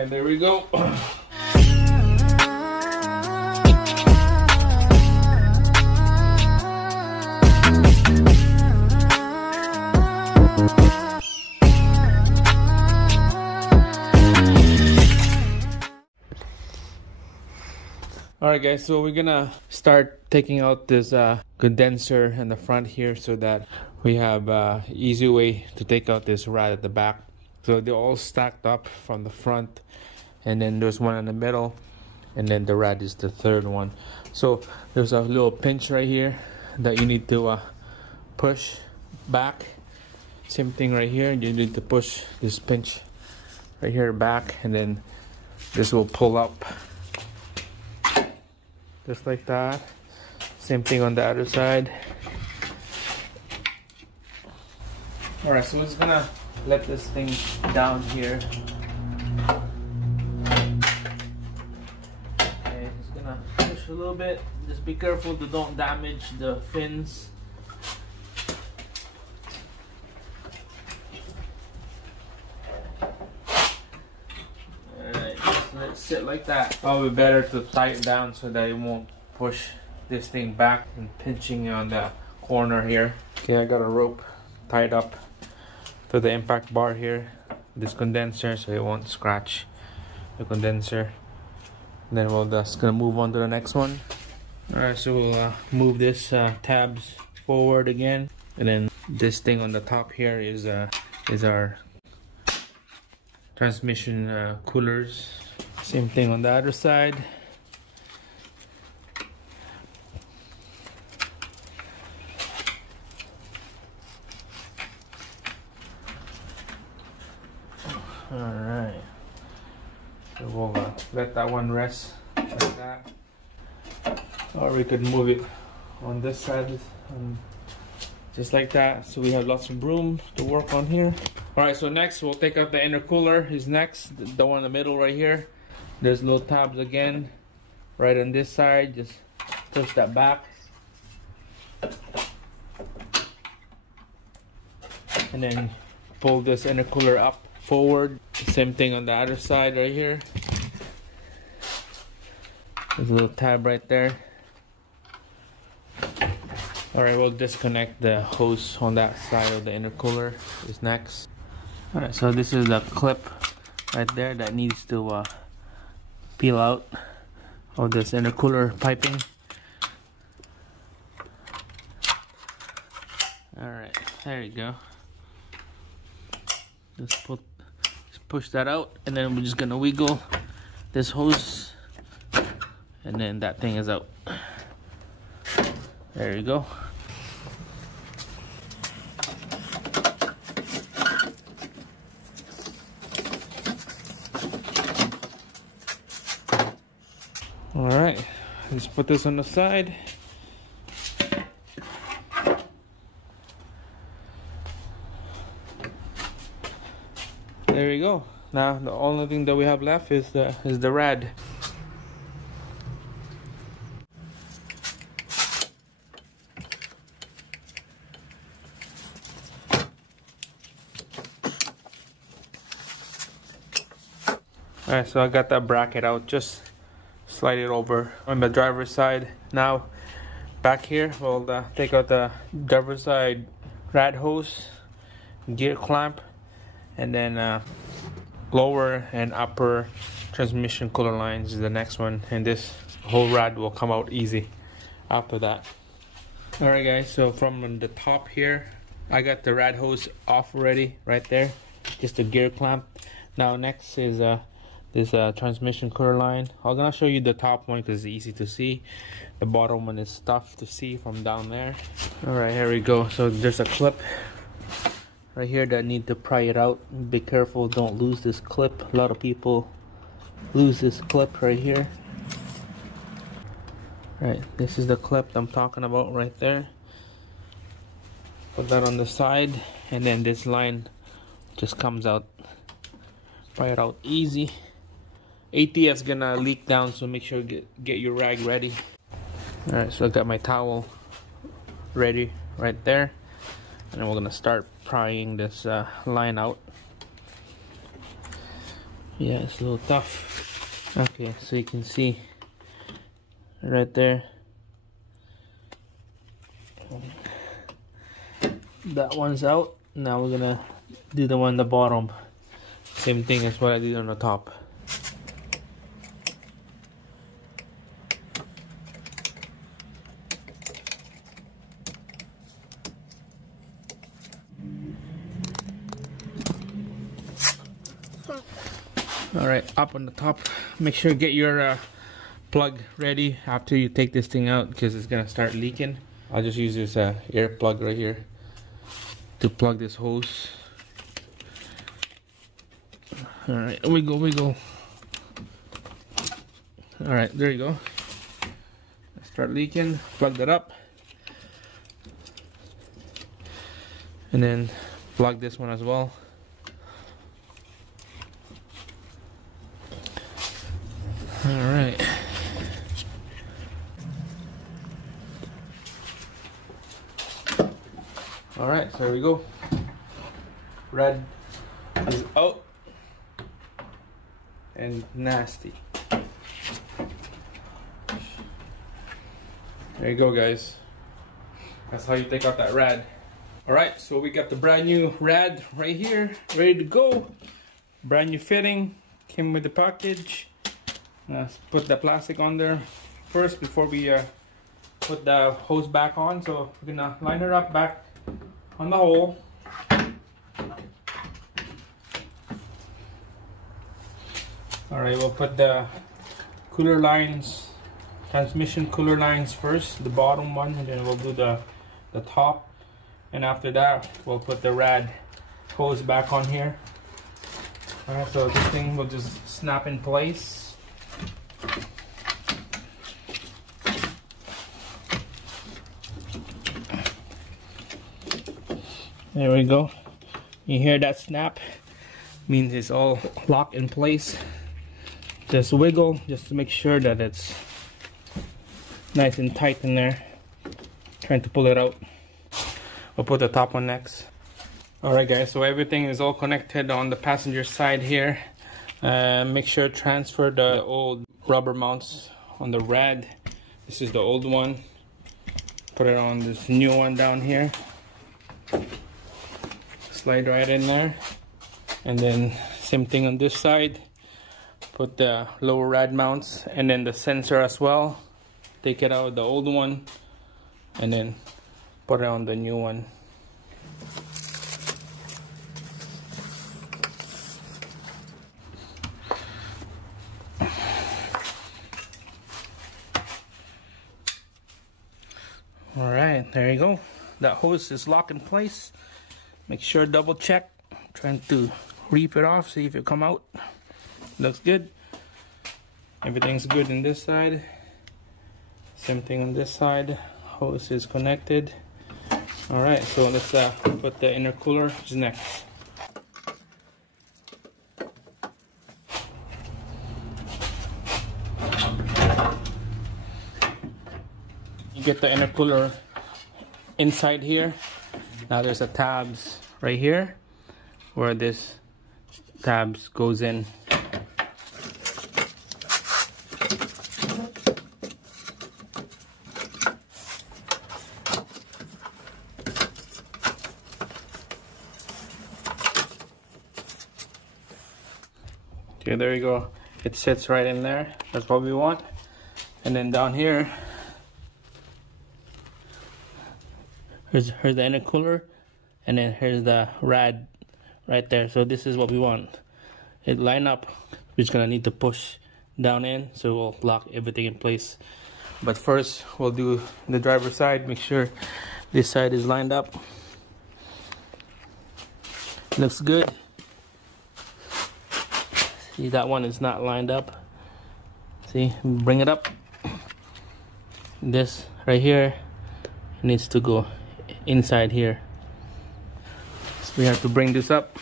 right, there we go. Alright guys, so we're gonna start taking out this condenser in the front here so that we have easy way to take out this rad at the back. So they're all stacked up from the front, and then there's one in the middle, and then the rad is the third one. So there's a little pinch right here that you need to push back. Same thing right here, you need to push this pinch right here back, and then this will pull up just like that. Same thing on the other side. Alright, so we're just gonna let this thing down here. Okay, just gonna push a little bit. Just be careful to don't damage the fins. Alright, just let it sit like that. Probably better to tie it down so that it won't push this thing back and pinching on the corner here. Okay, I got a rope tied up to the impact bar here, this condenser, so it won't scratch the condenser. And then we'll just gonna move on to the next one. Alright, so we'll move this tabs forward again, and then this thing on the top here is our transmission coolers. Same thing on the other side. Alright, so we'll let that one rest like that, or we could move it on this side just like that, so we have lots of room to work on here. Alright, so next we'll take out the intercooler. Is next, the one in the middle right here. There's little tabs again right on this side. Just push that back, and then pull this intercooler up forward. Same thing on the other side right here. There's a little tab right there. Alright, we'll disconnect the hose on that side of the intercooler. Is next. Alright, so this is the clip right there that needs to peel out of this intercooler piping. Alright, there you go. Just push that out, and then we're just gonna wiggle this hose, and then that thing is out. There you go. Alright, let's put this on the side. There we go. Now the only thing that we have left is the rad. Alright, so I got that bracket out. Just slide it over on the driver's side. Now back here, we'll take out the driver's side rad hose, gear clamp, and then lower and upper transmission cooler lines is the next one, and this whole rad will come out easy after that. Alright guys, so from the top here, I got the rad hose off already right there, just a gear clamp. Now next is this transmission cooler line. I'm gonna show you the top one because it's easy to see. The bottom one is tough to see from down there. Alright, here we go. So there's a clip right here that need to pry it out. Be careful, don't lose this clip. A lot of people lose this clip right here. Right, this is the clip I'm talking about right there. Put that on the side, and then this line just comes out. Pry it out easy. ATS gonna leak down, so make sure get your rag ready. Alright, so I got my towel ready right there, and then we're gonna start prying this line out. Yeah, it's a little tough. Okay, so you can see right there. That one's out. Now we're gonna do the one on the bottom. Same thing as what I did on the top. Alright, up on the top. Make sure you get your plug ready after you take this thing out, because it's gonna start leaking. I'll just use this air plug right here to plug this hose. Alright, wiggle. Alright, there you go. Start leaking, plug that up. And then plug this one as well. Alright. Alright, so there we go. Red is out and nasty. There you go, guys. That's how you take out that rad. Alright, so we got the brand new rad right here, ready to go. Brand new fitting, came with the package. Let's put the plastic on there first before we put the hose back on. So we're gonna line her up back on the hole. Alright, we'll put the cooler lines, transmission cooler lines first, the bottom one, and then we'll do the top. And after that, we'll put the rad hose back on here. Alright, so this thing will just snap in place. There we go. You hear that snap? Means it's all locked in place. Just wiggle just to make sure that it's nice and tight in there. Trying to pull it out. We'll put the top on next. Alright guys, so everything is all connected on the passenger side here. Make sure to transfer the old rubber mounts on the rad. This is the old one. Put it on this new one down here. Slide right in there. And then same thing on this side. Put the lower rad mounts and then the sensor as well. Take it out of the old one and then put it on the new one. Alright, there you go. That hose is locked in place. Make sure double check. Trying to reap it off, see if it come out. Looks good. Everything's good in this side. Same thing on this side. Hose is connected. Alright, so let's put the intercooler, which is next. You get the intercooler inside here. Now there's a tabs right here where this tabs goes in. Okay, there you go. It sits right in there. That's what we want. And then down here, here's the intercooler, and then here's the rad right there. So this is what we want. It line up. We're just gonna need to push down in, so we'll lock everything in place. But first, we'll do the driver's side. Make sure this side is lined up. Looks good. See, that one is not lined up. See, bring it up. This right here needs to go inside here. So we have to bring this up.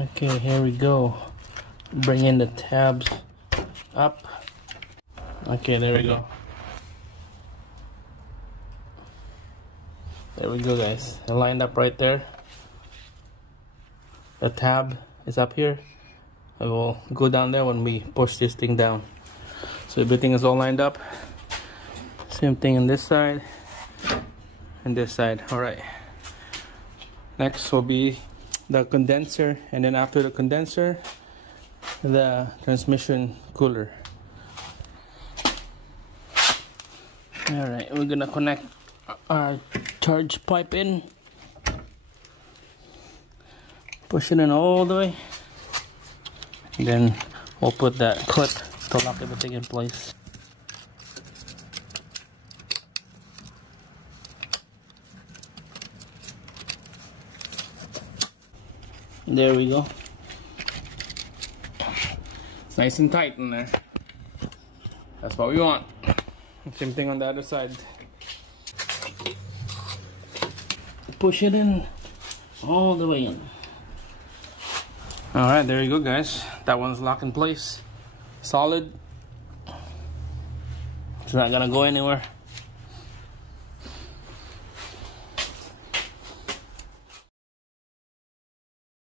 Okay, here we go. Bring in the tabs up. Okay, there we go. There we go, guys. They're lined up right there. The tab is up here. I will go down there when we push this thing down. So everything is all lined up. Same thing on this side and this side. All right. Next will be the condenser, and then after the condenser, the transmission cooler. All right, we're gonna connect our charge pipe in. Push it in all the way. And then we'll put that clip to lock everything in place. There we go. It's nice and tight in there. That's what we want. Same thing on the other side. Push it in all the way in. Alright, there you go, guys. That one's locked in place. Solid. It's not gonna go anywhere.